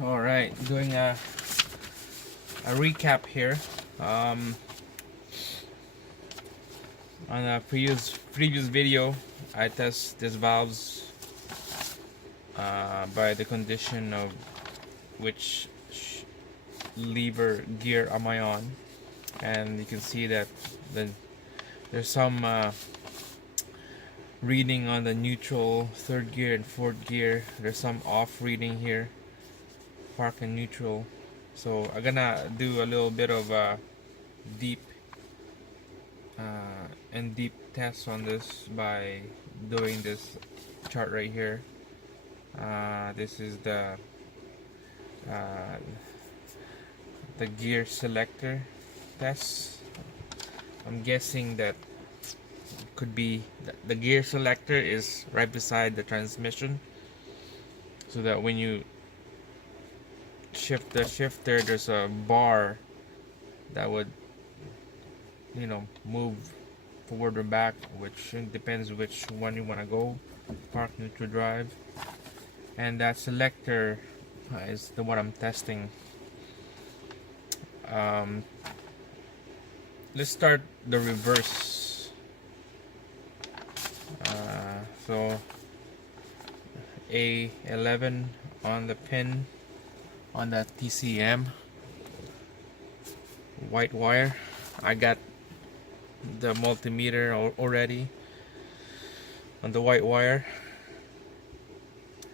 All right, doing a recap here. On a previous video, I test these valves by the condition of which lever gear am I on, and you can see that there's some reading on the neutral, third gear and fourth gear. There's some off reading here, park and neutral. So I'm gonna do a little bit of a deep test on this by doing this chart right here. This is the gear selector test. I'm guessing that could be the gear selector is right beside the transmission, so that when you shift the shifter, there's a bar that would, you know, move forward or back, which depends which one you want to go, park, neutral, drive. And that selector is the one I'm testing. Let's start the reverse. So A11 on the pin on the TCM white wire. I got the multimeter already on the white wire,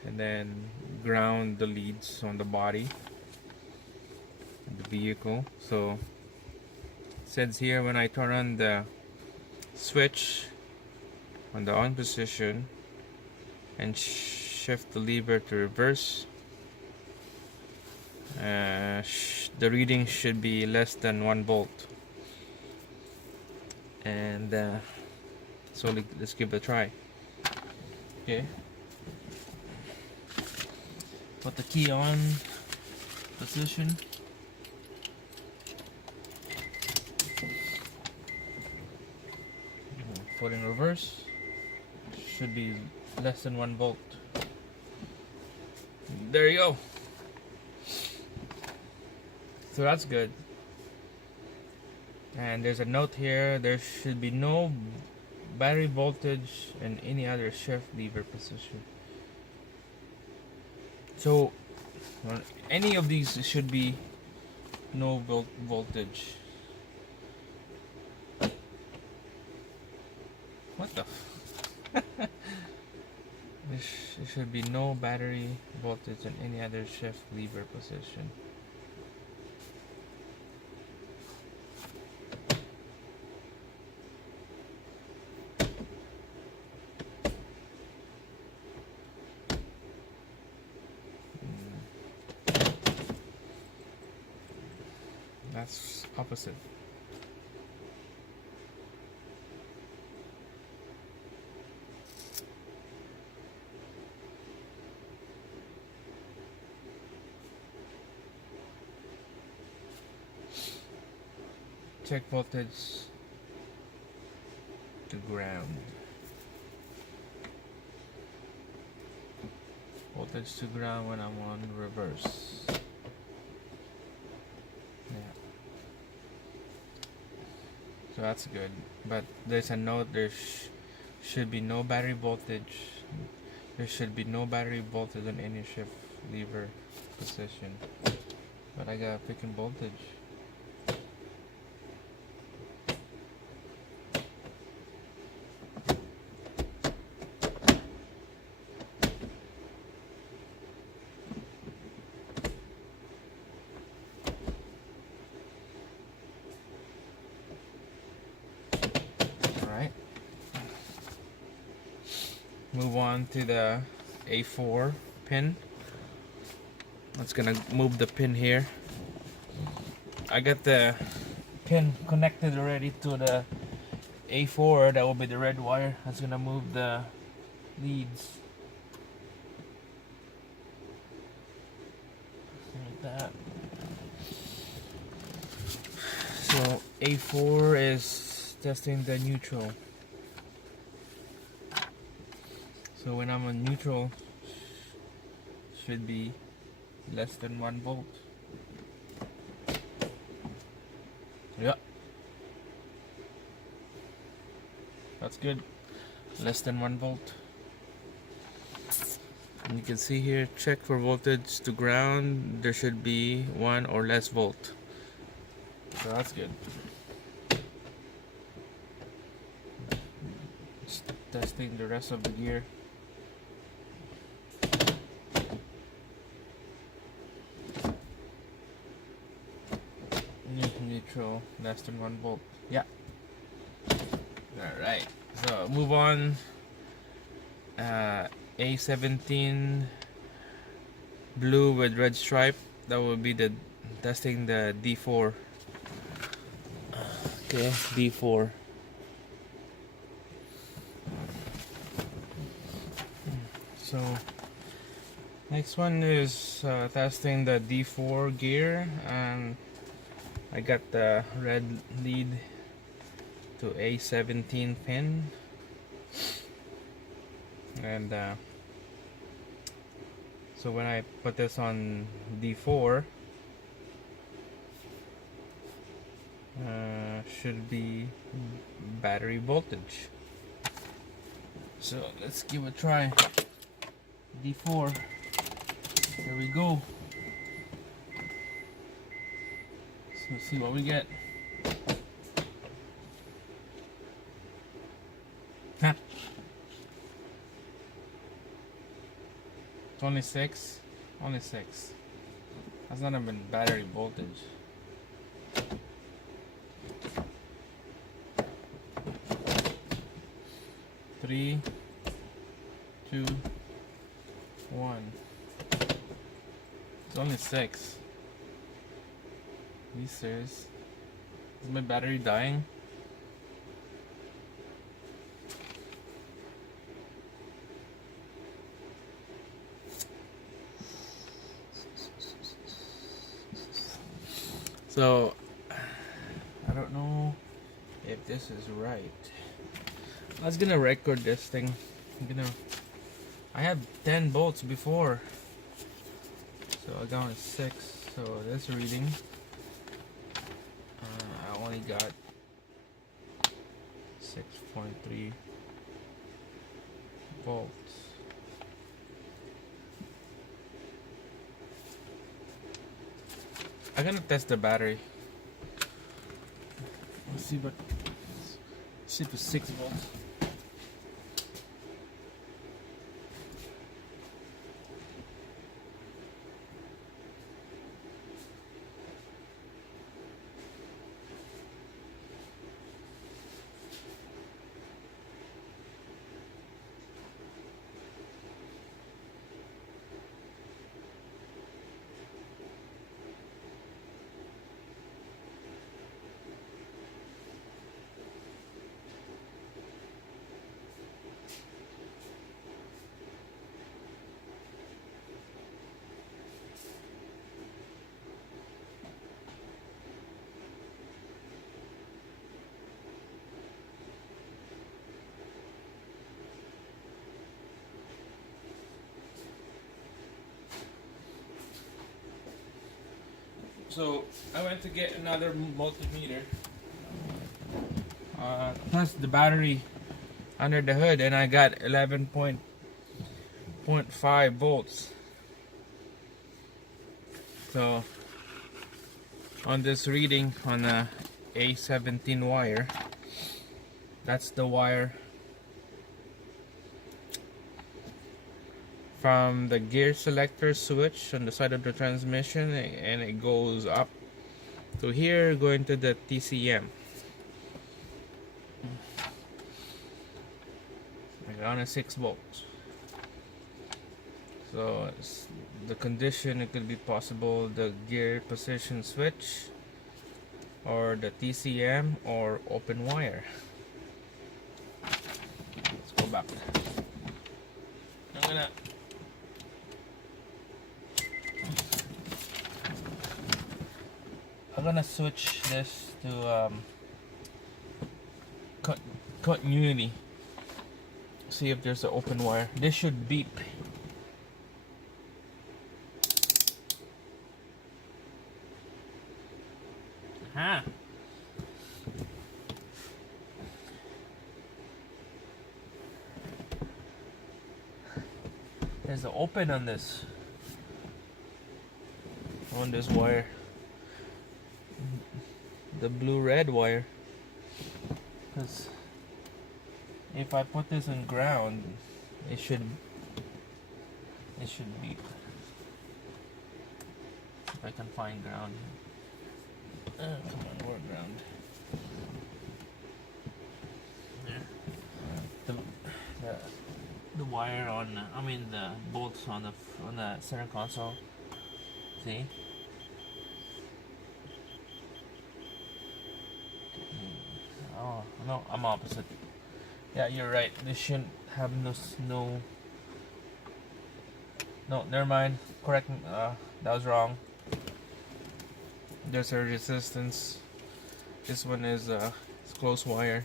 and then ground the leads on the body of the vehicle. So it says here, when I turn on the switch on the on position and shift the lever to reverse, the reading should be less than 1 volt. And so let's give it a try. Okay, put the key on position. Put in reverse. Should be less than 1 volt. There you go. So that's good. And there's a note here: there should be no battery voltage in any other shift lever position. So on any of these should be no voltage. What the there should be no battery voltage in any other shift lever position. That's opposite. Check voltage to ground. Voltage to ground when I'm on reverse. Yeah. So that's good. But there's a note: there should be no battery voltage. There should be no battery voltage in any shift lever position. But I got freaking voltage. Move on to the A4 pin. That's gonna move the pin here. I got the pin connected already to the A4. That will be the red wire. That's gonna move the leads like that. So A4 is testing the neutral. So when I'm on neutral, should be less than 1 volt. Yeah, that's good. Less than 1 volt. And you can see here, check for voltage to ground. There should be 1 or less volt. So that's good. Just testing the rest of the gear. Neutral, less than 1 volt. Yeah. Alright. So move on. A17 blue with red stripe. That will be the testing the D4. Okay, D4. So next one is testing the D4 gear, and I got the red lead to A17 pin, and so when I put this on D4, should be battery voltage. So let's give it a try. D4, there we go. So let's see what we get. Huh. It's only 6. Only 6. That's not even battery voltage. Three, 2, 1. It's only 6. Are you serious? Is my battery dying? So I don't know if this is right. I was gonna record this thing. I had 10 volts before, so I got 6. So this reading, I only got 6.3 volts. I'm gonna test the battery. Let's see if it's 6 volts. So I went to get another multimeter, test the battery under the hood, and I got 11.5 volts. So on this reading on a A17 wire, that's the wire from the gear selector switch on the side of the transmission, and it goes up to here, going to the TCM. I got on a 6 volts. So the condition, it could be possible the gear position switch, or the TCM, or open wire. Let's go back. I'm gonna switch this to continuity. See if there's an open wire. This should beep. Huh? There's an open on this wire, the blue-red wire. Because if I put this in ground, it should be. If I can find ground. Come on, more ground. There. The wire on, I mean the bolts on the center console. See? Oh no, I'm opposite. Yeah, you're right. This shouldn't have no. Never mind. Correct. That was wrong. There's a resistance. This one is it's close wire.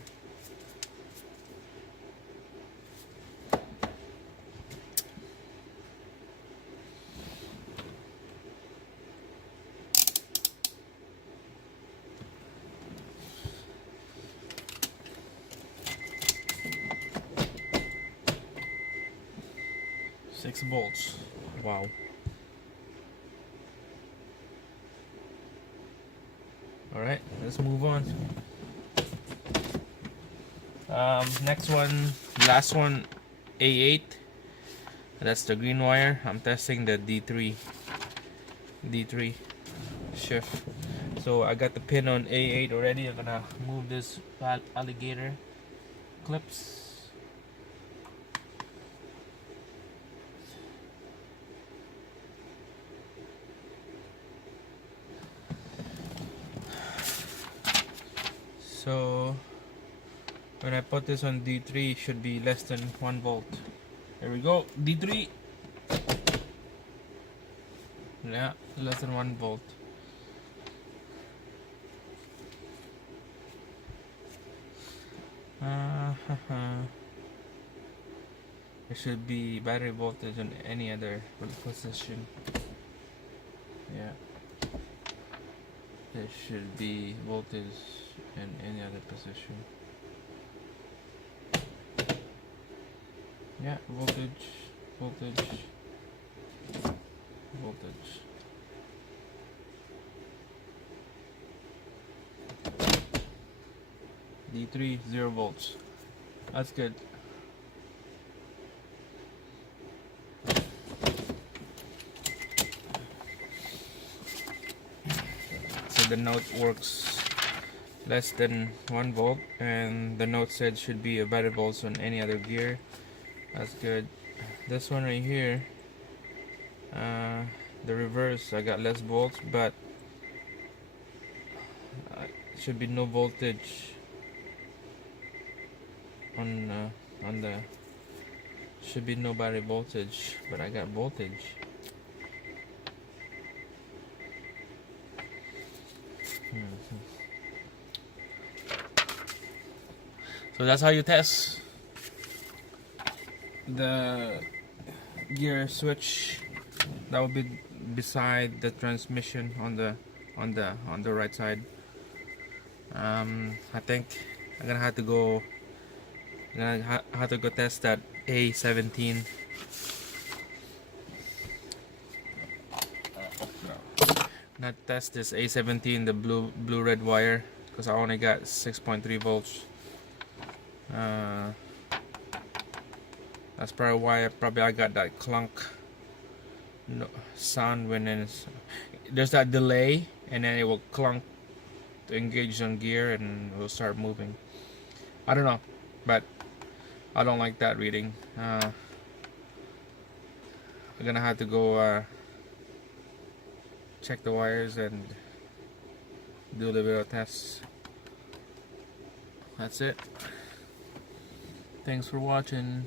Six bolts. Wow. Alright, let's move on. Next one, last one, A8. That's the green wire. I'm testing the D3 shift. So I got the pin on A8 already. I'm gonna move this alligator clips. So when I put this on D3, it should be less than 1 volt. There we go, D3. Yeah, less than 1 volt. There should be battery voltage on any other position. Yeah. There should be voltage in any other position. Yeah, voltage. D3, 0 volts. That's good. So the note works less than 1 volt, and the note said should be a better volts on any other gear. That's good. This one right here, the reverse, I got less volts, but should be no voltage on the, should be no battery voltage, but I got voltage. So that's how you test the gear switch. That will be beside the transmission on the right side. I think I'm gonna have to go. Have to go test that A17. Not test this A17, the blue-red wire, because I only got 6.3 volts. That's probably why I got that clunk sound when there's that delay, and then it will clunk to engage on gear and it will start moving. I don't know, but I don't like that reading. I'm gonna have to go check the wires and do a little bit of tests. That's it. Thanks for watching.